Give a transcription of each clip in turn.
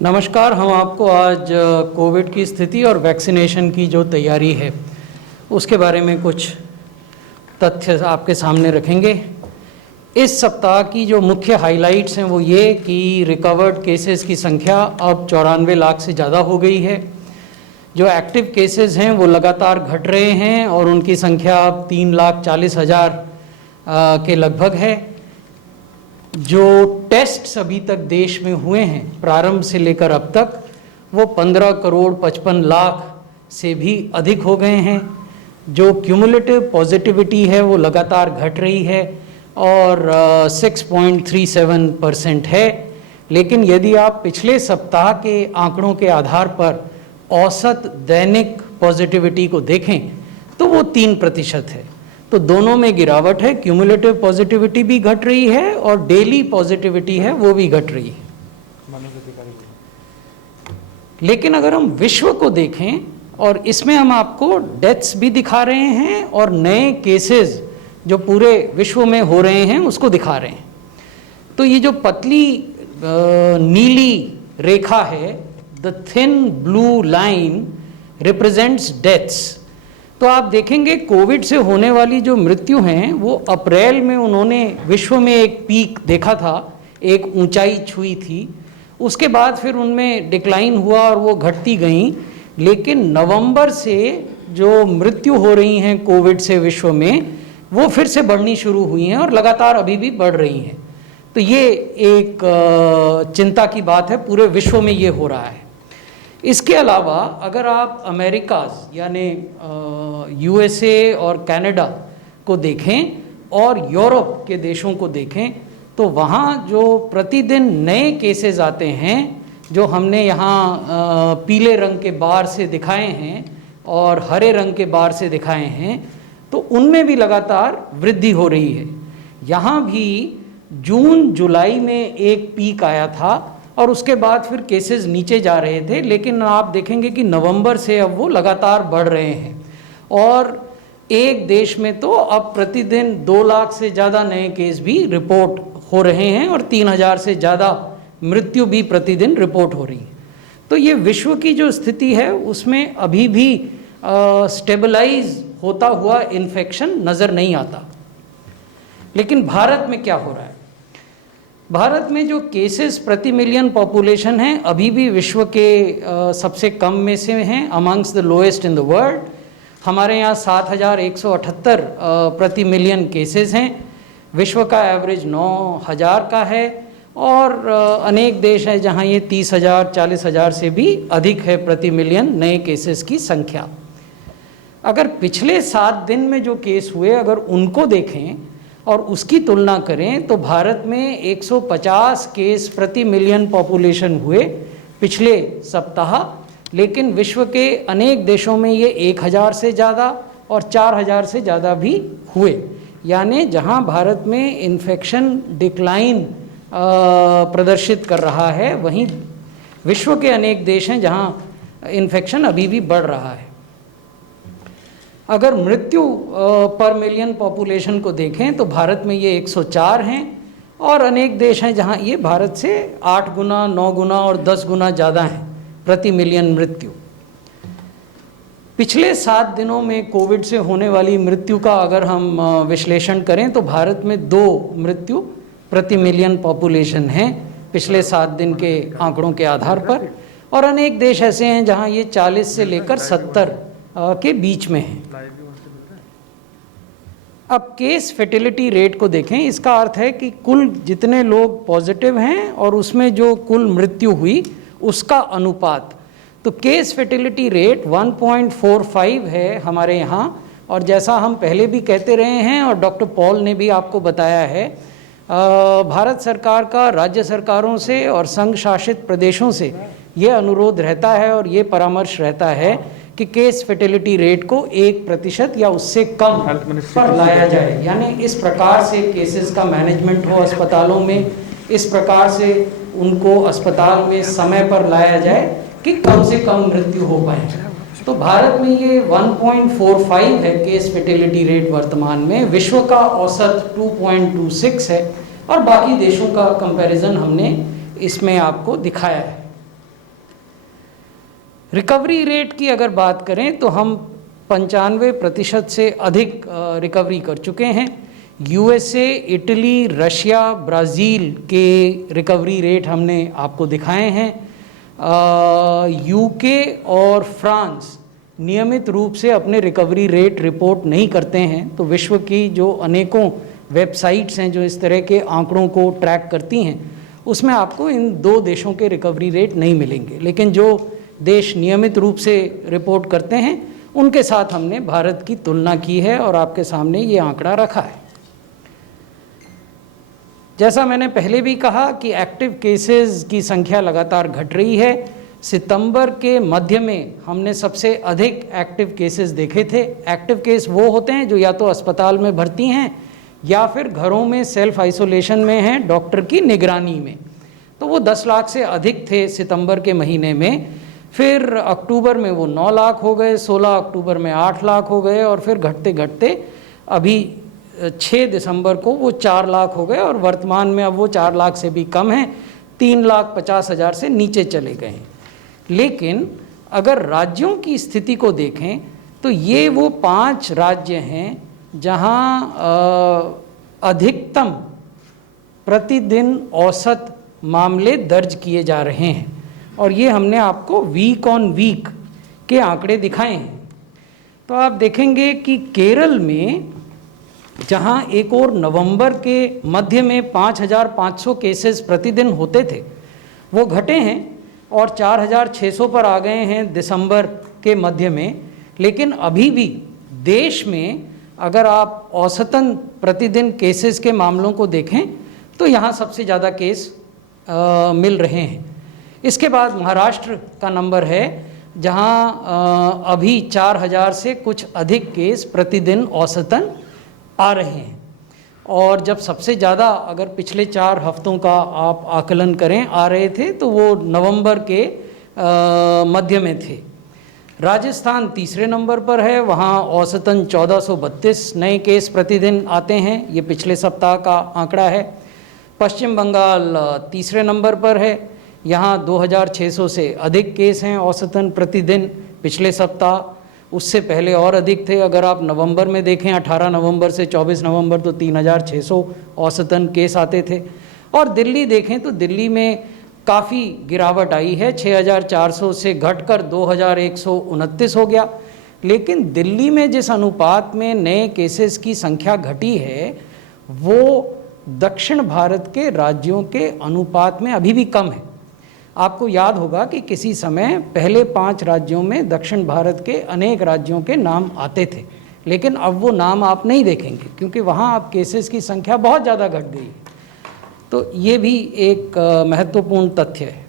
नमस्कार। हम आपको आज कोविड की स्थिति और वैक्सीनेशन की जो तैयारी है उसके बारे में कुछ तथ्य आपके सामने रखेंगे। इस सप्ताह की जो मुख्य हाइलाइट्स हैं वो ये कि रिकवर्ड केसेस की संख्या अब 94 लाख से ज़्यादा हो गई है। जो एक्टिव केसेस हैं वो लगातार घट रहे हैं और उनकी संख्या अब 3,40,000 के लगभग है। जो टेस्ट अभी तक देश में हुए हैं प्रारंभ से लेकर अब तक वो 15,55,00,000 से भी अधिक हो गए हैं। जो क्यूमुलेटिव पॉजिटिविटी है वो लगातार घट रही है और 6.37% है। लेकिन यदि आप पिछले सप्ताह के आंकड़ों के आधार पर औसत दैनिक पॉजिटिविटी को देखें तो वो 3% है। तो दोनों में गिरावट है। क्यूमुलेटिव पॉजिटिविटी भी घट रही है और डेली पॉजिटिविटी है वो भी घट रही है। लेकिन अगर हम विश्व को देखें और इसमें हम आपको डेथ्स भी दिखा रहे हैं और नए केसेस जो पूरे विश्व में हो रहे हैं उसको दिखा रहे हैं। तो ये जो पतली नीली रेखा है, the thin blue line represents deaths. तो आप देखेंगे कोविड से होने वाली जो मृत्यु हैं वो अप्रैल में उन्होंने विश्व में एक पीक देखा था, एक ऊंचाई छुई थी। उसके बाद फिर उनमें डिक्लाइन हुआ और वो घटती गई। लेकिन नवंबर से जो मृत्यु हो रही हैं कोविड से विश्व में वो फिर से बढ़नी शुरू हुई हैं और लगातार अभी भी बढ़ रही हैं। तो ये एक चिंता की बात है, पूरे विश्व में ये हो रहा है। इसके अलावा अगर आप अमेरिकाज यानी यूएसए और कनाडा को देखें और यूरोप के देशों को देखें तो वहाँ जो प्रतिदिन नए केसेस आते हैं जो हमने यहाँ पीले रंग के बार से दिखाए हैं और हरे रंग के बार से दिखाए हैं, तो उनमें भी लगातार वृद्धि हो रही है। यहाँ भी जून जुलाई में एक पीक आया था और उसके बाद फिर केसेस नीचे जा रहे थे। लेकिन आप देखेंगे कि नवंबर से अब वो लगातार बढ़ रहे हैं और एक देश में तो अब प्रतिदिन 2 लाख से ज़्यादा नए केस भी रिपोर्ट हो रहे हैं और 3,000 से ज़्यादा मृत्यु भी प्रतिदिन रिपोर्ट हो रही है। तो ये विश्व की जो स्थिति है उसमें अभी भी स्टेबलाइज होता हुआ इन्फेक्शन नज़र नहीं आता। लेकिन भारत में क्या हो रहा है? भारत में जो केसेस प्रति मिलियन पॉपुलेशन है अभी भी विश्व के सबसे कम में से हैं, amongst the lowest in the world. हमारे यहाँ 7,178 प्रति मिलियन केसेस हैं। विश्व का एवरेज 9,000 का है और अनेक देश हैं जहाँ ये 30,000 40,000 से भी अधिक है प्रति मिलियन नए केसेस की संख्या। अगर पिछले 7 दिन में जो केस हुए अगर उनको देखें और उसकी तुलना करें तो भारत में 150 केस प्रति मिलियन पॉपुलेशन हुए पिछले सप्ताह। लेकिन विश्व के अनेक देशों में ये 1,000 से ज़्यादा और 4,000 से ज़्यादा भी हुए। यानी जहां भारत में इन्फेक्शन डिक्लाइन प्रदर्शित कर रहा है वहीं विश्व के अनेक देश हैं जहां इन्फेक्शन अभी भी बढ़ रहा है। अगर मृत्यु पर मिलियन पॉपुलेशन को देखें तो भारत में ये 104 हैं और अनेक देश हैं जहां ये भारत से 8 गुना 9 गुना और 10 गुना ज़्यादा हैं प्रति मिलियन मृत्यु। पिछले 7 दिनों में कोविड से होने वाली मृत्यु का अगर हम विश्लेषण करें तो भारत में 2 मृत्यु प्रति मिलियन पॉपुलेशन हैं पिछले 7 दिन के आंकड़ों के आधार पर। और अनेक देश ऐसे हैं जहां ये 40 से लेकर 70 के बीच में है। अब केस फर्टिलिटी रेट को देखें। इसका अर्थ है कि कुल जितने लोग पॉजिटिव हैं और उसमें जो कुल मृत्यु हुई उसका अनुपात। तो केस फर्टिलिटी रेट 1.45 है हमारे यहाँ। और जैसा हम पहले भी कहते रहे हैं और डॉक्टर पॉल ने भी आपको बताया है, भारत सरकार का राज्य सरकारों से और संघ शासित प्रदेशों से ये अनुरोध रहता है और ये परामर्श रहता है कि केस फर्टिलिटी रेट को 1% या उससे कम पर लाया जाए। यानी इस प्रकार से केसेस का मैनेजमेंट हो अस्पतालों में, इस प्रकार से उनको अस्पताल में समय पर लाया जाए कि कम से कम मृत्यु हो पाए। तो भारत में ये 1.45 है केस फर्टिलिटी रेट वर्तमान में। विश्व का औसत 2.26 है और बाकी देशों का कंपैरिजन हमने इसमें आपको दिखाया है। रिकवरी रेट की अगर बात करें तो हम 95% से अधिक रिकवरी कर चुके हैं। यूएसए, इटली, रशिया, ब्राज़ील के रिकवरी रेट हमने आपको दिखाए हैं। यूके और फ्रांस नियमित रूप से अपने रिकवरी रेट रिपोर्ट नहीं करते हैं, तो विश्व की जो अनेकों वेबसाइट्स हैं जो इस तरह के आंकड़ों को ट्रैक करती हैं, उसमें आपको इन 2 देशों के रिकवरी रेट नहीं मिलेंगे। लेकिन जो देश नियमित रूप से रिपोर्ट करते हैं उनके साथ हमने भारत की तुलना की है और आपके सामने ये आंकड़ा रखा है। जैसा मैंने पहले भी कहा कि एक्टिव केसेस की संख्या लगातार घट रही है। सितंबर के मध्य में हमने सबसे अधिक एक्टिव केसेस देखे थे। एक्टिव केस वो होते हैं जो या तो अस्पताल में भर्ती हैं या फिर घरों में सेल्फ आइसोलेशन में हैं डॉक्टर की निगरानी में। तो वो 10 लाख से अधिक थे सितंबर के महीने में। फिर अक्टूबर में वो 9 लाख हो गए, 16 अक्टूबर में 8 लाख हो गए और फिर घटते घटते अभी 6 दिसंबर को वो 4 लाख हो गए और वर्तमान में अब वो 4 लाख से भी कम हैं, 3,50,000 से नीचे चले गए हैं। लेकिन अगर राज्यों की स्थिति को देखें तो ये वो 5 राज्य हैं जहां अधिकतम प्रतिदिन औसत मामले दर्ज किए जा रहे हैं और ये हमने आपको वीक ऑन वीक के आंकड़े दिखाए हैं। तो आप देखेंगे कि केरल में जहां एक और नवंबर के मध्य में 5,500 केसेस प्रतिदिन होते थे वो घटे हैं और 4,600 पर आ गए हैं दिसंबर के मध्य में। लेकिन अभी भी देश में अगर आप औसतन प्रतिदिन केसेस के मामलों को देखें तो यहाँ सबसे ज़्यादा केस मिल रहे हैं। इसके बाद महाराष्ट्र का नंबर है जहाँ अभी 4,000 से कुछ अधिक केस प्रतिदिन औसतन आ रहे हैं। और जब सबसे ज़्यादा अगर पिछले 4 हफ्तों का आप आकलन करें आ रहे थे तो वो नवंबर के मध्य में थे। राजस्थान तीसरे नंबर पर है, वहाँ औसतन 1432 नए केस प्रतिदिन आते हैं, ये पिछले सप्ताह का आंकड़ा है। पश्चिम बंगाल तीसरे नंबर पर है, यहाँ 2,600 से अधिक केस हैं औसतन प्रतिदिन। पिछले सप्ताह उससे पहले और अधिक थे। अगर आप नवंबर में देखें 18 नवंबर से 24 नवंबर तो 3,600 औसतन केस आते थे। और दिल्ली देखें तो दिल्ली में काफ़ी गिरावट आई है, 6,400 से घटकर 2,129 हो गया। लेकिन दिल्ली में जिस अनुपात में नए केसेस की संख्या घटी है वो दक्षिण भारत के राज्यों के अनुपात में अभी भी कम है। आपको याद होगा कि किसी समय पहले 5 राज्यों में दक्षिण भारत के अनेक राज्यों के नाम आते थे, लेकिन अब वो नाम आप नहीं देखेंगे क्योंकि वहाँ अब केसेस की संख्या बहुत ज़्यादा घट गई है। तो ये भी एक महत्वपूर्ण तथ्य है।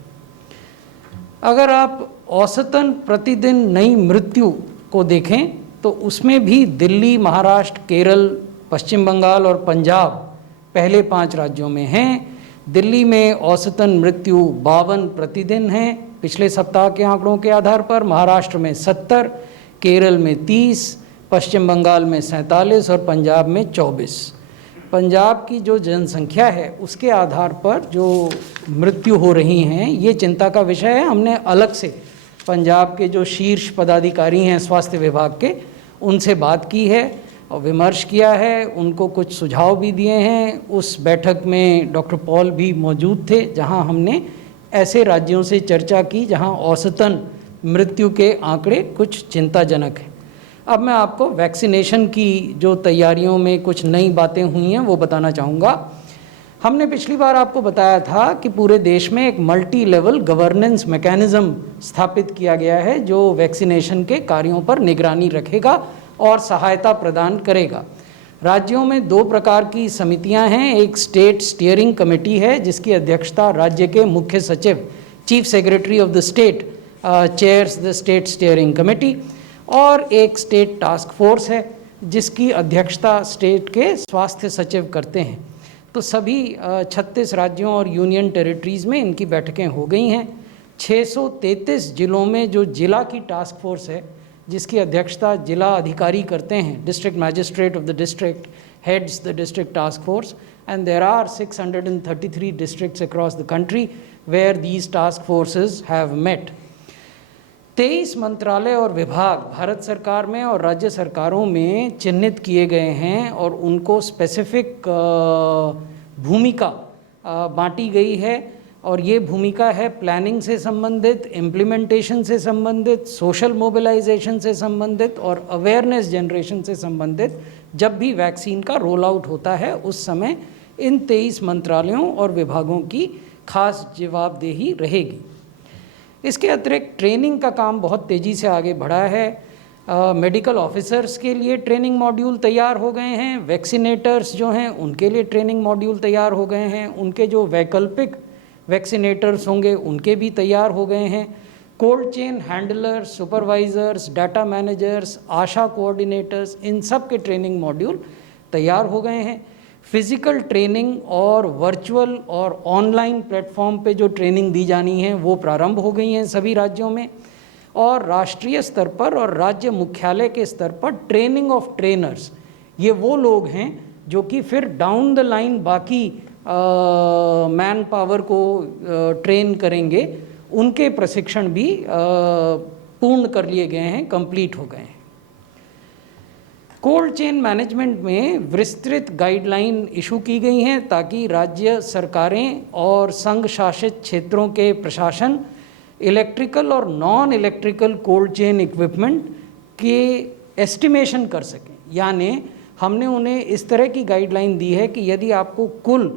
अगर आप औसतन प्रतिदिन नई मृत्यु को देखें तो उसमें भी दिल्ली, महाराष्ट्र, केरल, पश्चिम बंगाल और पंजाब पहले 5 राज्यों में हैं। दिल्ली में औसतन मृत्यु 52 प्रतिदिन हैं पिछले सप्ताह के आंकड़ों के आधार पर। महाराष्ट्र में 70, केरल में 30, पश्चिम बंगाल में 47 और पंजाब में 24। पंजाब की जो जनसंख्या है उसके आधार पर जो मृत्यु हो रही हैं ये चिंता का विषय है। हमने अलग से पंजाब के जो शीर्ष पदाधिकारी हैं स्वास्थ्य विभाग के उनसे बात की है और विमर्श किया है, उनको कुछ सुझाव भी दिए हैं। उस बैठक में डॉक्टर पॉल भी मौजूद थे जहां हमने ऐसे राज्यों से चर्चा की जहां औसतन मृत्यु के आंकड़े कुछ चिंताजनक हैं। अब मैं आपको वैक्सीनेशन की जो तैयारियों में कुछ नई बातें हुई हैं वो बताना चाहूँगा। हमने पिछली बार आपको बताया था कि पूरे देश में एक मल्टी लेवल गवर्नेंस मैकेनिज्म स्थापित किया गया है जो वैक्सीनेशन के कार्यों पर निगरानी रखेगा और सहायता प्रदान करेगा। राज्यों में 2 प्रकार की समितियां हैं। एक स्टेट स्टीयरिंग कमेटी है जिसकी अध्यक्षता राज्य के मुख्य सचिव, chief secretary of the state chairs the state steering committee, और एक स्टेट टास्क फोर्स है जिसकी अध्यक्षता स्टेट के स्वास्थ्य सचिव करते हैं। तो सभी 36 राज्यों और यूनियन टेरिटरीज़ में इनकी बैठकें हो गई हैं। 633 जिलों में जो जिला की टास्क फोर्स है जिसकी अध्यक्षता जिला अधिकारी करते हैं, district magistrate of the district heads the district task force, and there are 633 districts across the country where these task forces have met. 23 मंत्रालय और विभाग भारत सरकार में और राज्य सरकारों में चिन्हित किए गए हैं और उनको स्पेसिफिक भूमिका बांटी गई है। और ये भूमिका है प्लानिंग से संबंधित, इम्प्लीमेंटेशन से संबंधित, सोशल मोबिलाइजेशन से संबंधित और अवेयरनेस जनरेशन से संबंधित। जब भी वैक्सीन का रोल आउट होता है उस समय इन 23 मंत्रालयों और विभागों की खास जवाबदेही रहेगी। इसके अतिरिक्त ट्रेनिंग का काम बहुत तेज़ी से आगे बढ़ा है। मेडिकल ऑफिसर्स के लिए ट्रेनिंग मॉड्यूल तैयार हो गए हैं, वैक्सीनेटर्स जो हैं उनके लिए ट्रेनिंग मॉड्यूल तैयार हो गए हैं, उनके जो वैकल्पिक वैक्सीनेटर्स होंगे उनके भी तैयार हो गए हैं। Cold chain handlers, supervisors, data managers, ASHA coordinators, इन सब के ट्रेनिंग मॉड्यूल तैयार हो गए हैं। फिज़िकल ट्रेनिंग और वर्चुअल और ऑनलाइन प्लेटफॉर्म पे जो ट्रेनिंग दी जानी है वो प्रारंभ हो गई हैं सभी राज्यों में। और राष्ट्रीय स्तर पर और राज्य मुख्यालय के स्तर पर ट्रेनिंग ऑफ ट्रेनर्स, ये वो लोग हैं जो कि फिर डाउन द लाइन बाकी मैन पावर को ट्रेन करेंगे, उनके प्रशिक्षण भी पूर्ण कर लिए गए हैं, कंप्लीट हो गए हैं। कोल्ड चेन मैनेजमेंट में विस्तृत गाइडलाइन इशू की गई हैं ताकि राज्य सरकारें और संघ शासित क्षेत्रों के प्रशासन इलेक्ट्रिकल और non electrical cold chain equipment के एस्टिमेशन कर सकें। यानी हमने उन्हें इस तरह की गाइडलाइन दी है कि यदि आपको कुल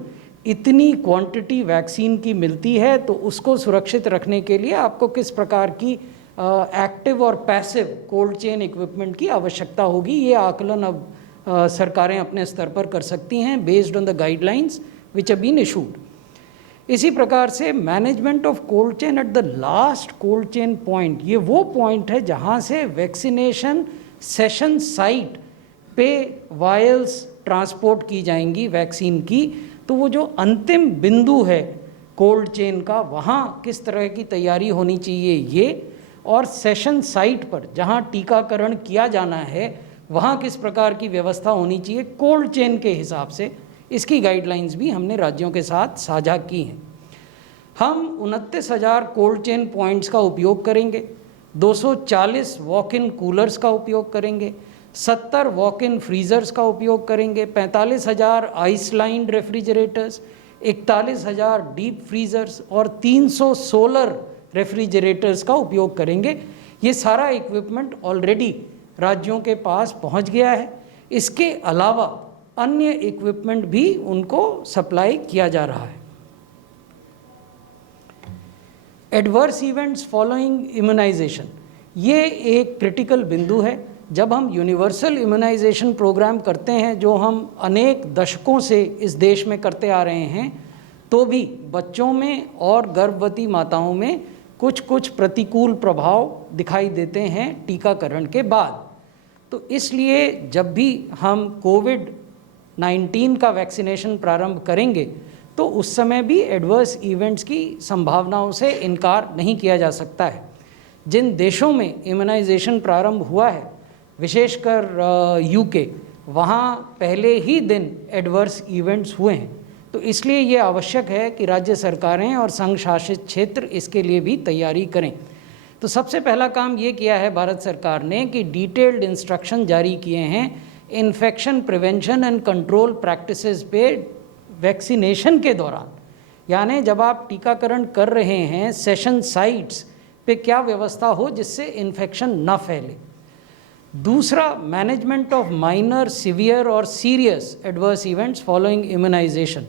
इतनी क्वांटिटी वैक्सीन की मिलती है तो उसको सुरक्षित रखने के लिए आपको किस प्रकार की एक्टिव और पैसिव कोल्ड चेन इक्विपमेंट की आवश्यकता होगी। ये आकलन अब सरकारें अपने स्तर पर कर सकती हैं based on the guidelines which have been issued. इसी प्रकार से management of cold chain at the last cold chain point, ये वो पॉइंट है जहाँ से वैक्सीनेशन सेशन साइट पे वायल्स ट्रांसपोर्ट की जाएंगी वैक्सीन की। तो वो जो अंतिम बिंदु है कोल्ड चेन का, वहाँ किस तरह की तैयारी होनी चाहिए ये, और सेशन साइट पर जहाँ टीकाकरण किया जाना है वहाँ किस प्रकार की व्यवस्था होनी चाहिए कोल्ड चेन के हिसाब से, इसकी गाइडलाइंस भी हमने राज्यों के साथ साझा की हैं। हम 29,000 कोल्ड चेन पॉइंट्स का उपयोग करेंगे, 240 वॉक इन कूलर्स का उपयोग करेंगे, 70 वॉक इन फ्रीज़र्स का उपयोग करेंगे, 45,000 आइस लाइन्ड रेफ्रिजरेटर्स, 41,000 डीप फ्रीज़र्स और 300 सोलर रेफ्रिजरेटर्स का उपयोग करेंगे। ये सारा इक्विपमेंट ऑलरेडी राज्यों के पास पहुंच गया है। इसके अलावा अन्य इक्विपमेंट भी उनको सप्लाई किया जा रहा है। एडवर्स इवेंट्स फॉलोइंग इम्यूनाइजेशन, ये एक क्रिटिकल बिंदु है। जब हम यूनिवर्सल इम्यूनाइजेशन प्रोग्राम करते हैं जो हम अनेक दशकों से इस देश में करते आ रहे हैं, तो भी बच्चों में और गर्भवती माताओं में कुछ कुछ प्रतिकूल प्रभाव दिखाई देते हैं टीकाकरण के बाद। तो इसलिए जब भी हम कोविड-19 का वैक्सीनेशन प्रारंभ करेंगे तो उस समय भी एडवर्स इवेंट्स की संभावनाओं से इनकार नहीं किया जा सकता है। जिन देशों में इम्यूनाइजेशन प्रारंभ हुआ है, विशेषकर यूके, वहाँ पहले ही दिन एडवर्स इवेंट्स हुए हैं। तो इसलिए ये आवश्यक है कि राज्य सरकारें और संघ शासित क्षेत्र इसके लिए भी तैयारी करें। तो सबसे पहला काम ये किया है भारत सरकार ने कि डिटेल्ड इंस्ट्रक्शन जारी किए हैं infection prevention and control practices पे वैक्सीनेशन के दौरान। यानी जब आप टीकाकरण कर रहे हैं सेशन साइट्स पे क्या व्यवस्था हो जिससे इन्फेक्शन न फैले। दूसरा, मैनेजमेंट ऑफ माइनर, सिवियर और serious adverse events following immunization.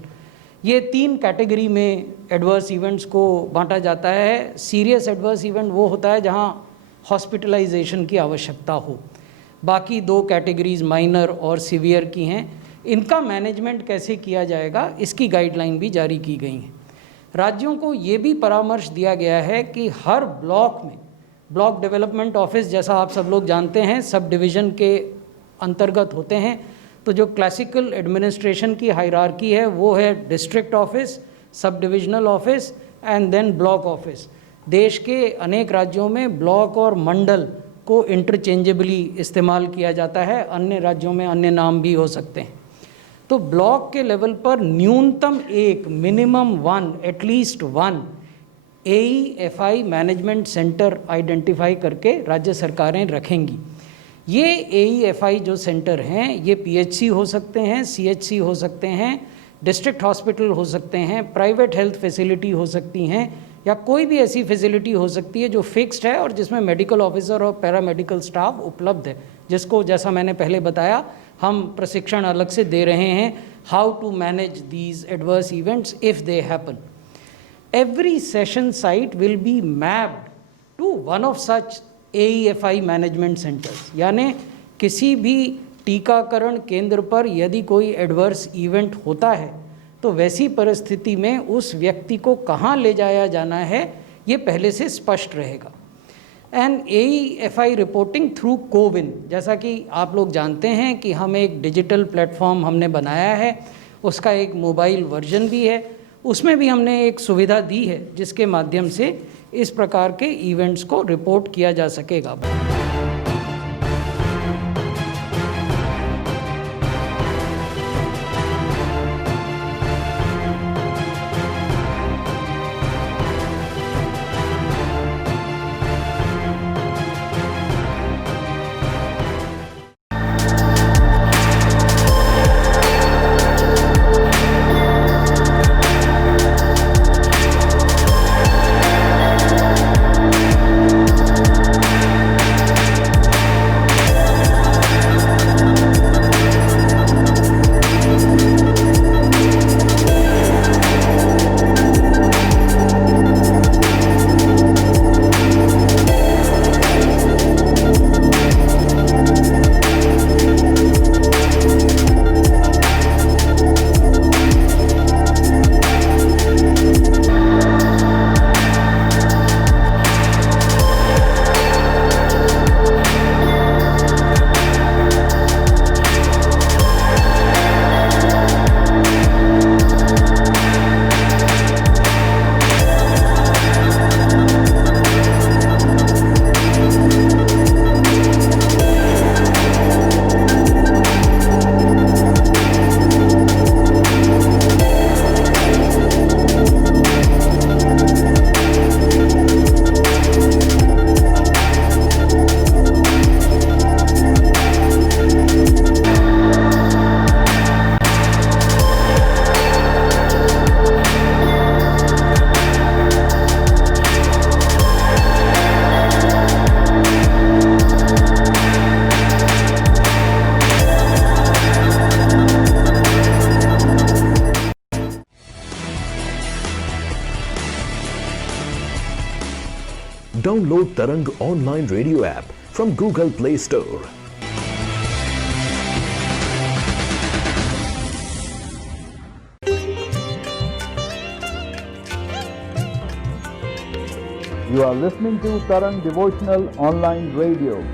ये 3 कैटेगरी में एडवर्स इवेंट्स को बांटा जाता है। सीरियस एडवर्स इवेंट वो होता है जहाँ हॉस्पिटलाइजेशन की आवश्यकता हो। बाकी 2 कैटेगरीज माइनर और सिवियर की हैं। इनका मैनेजमेंट कैसे किया जाएगा इसकी गाइडलाइन भी जारी की गई हैं। राज्यों को ये भी परामर्श दिया गया है कि हर ब्लॉक में, ब्लॉक डेवलपमेंट ऑफिस जैसा आप सब लोग जानते हैं सब डिवीज़न के अंतर्गत होते हैं। तो जो क्लासिकल एडमिनिस्ट्रेशन की हायरार्की है वो है district office, sub divisional office and then block office. देश के अनेक राज्यों में ब्लॉक और मंडल को इंटरचेंजेबली इस्तेमाल किया जाता है, अन्य राज्यों में अन्य नाम भी हो सकते हैं। तो ब्लॉक के लेवल पर न्यूनतम एक, minimum 1, at least 1 AEFI management centre identify करके राज्य सरकारें रखेंगी। ये AEFI जो सेंटर हैं ये PHC हो सकते हैं, CHC हो सकते हैं, डिस्ट्रिक्ट हॉस्पिटल हो सकते हैं, प्राइवेट हेल्थ फैसिलिटी हो सकती हैं, या कोई भी ऐसी फैसिलिटी हो सकती है जो फिक्स्ड है और जिसमें मेडिकल ऑफिसर और पैरामेडिकल स्टाफ उपलब्ध है, जिसको जैसा मैंने पहले बताया हम प्रशिक्षण अलग से दे रहे हैं, how to manage these adverse events if they happen. Every session site will be mapped to one of such AEFI management centres. यानी किसी भी टीकाकरण केंद्र पर यदि कोई एडवर्स इवेंट होता है तो वैसी परिस्थिति में उस व्यक्ति को कहाँ ले जाया जाना है ये पहले से स्पष्ट रहेगा। And AEFI reporting through CoWIN, जैसा कि आप लोग जानते हैं कि हम एक डिजिटल प्लेटफॉर्म हमने बनाया है, उसका एक मोबाइल वर्जन भी है, उसमें भी हमने एक सुविधा दी है जिसके माध्यम से इस प्रकार के इवेंट्स को रिपोर्ट किया जा सकेगा। Download Tarang online radio app from Google Play Store. You are listening to Tarang Devotional Online Radio.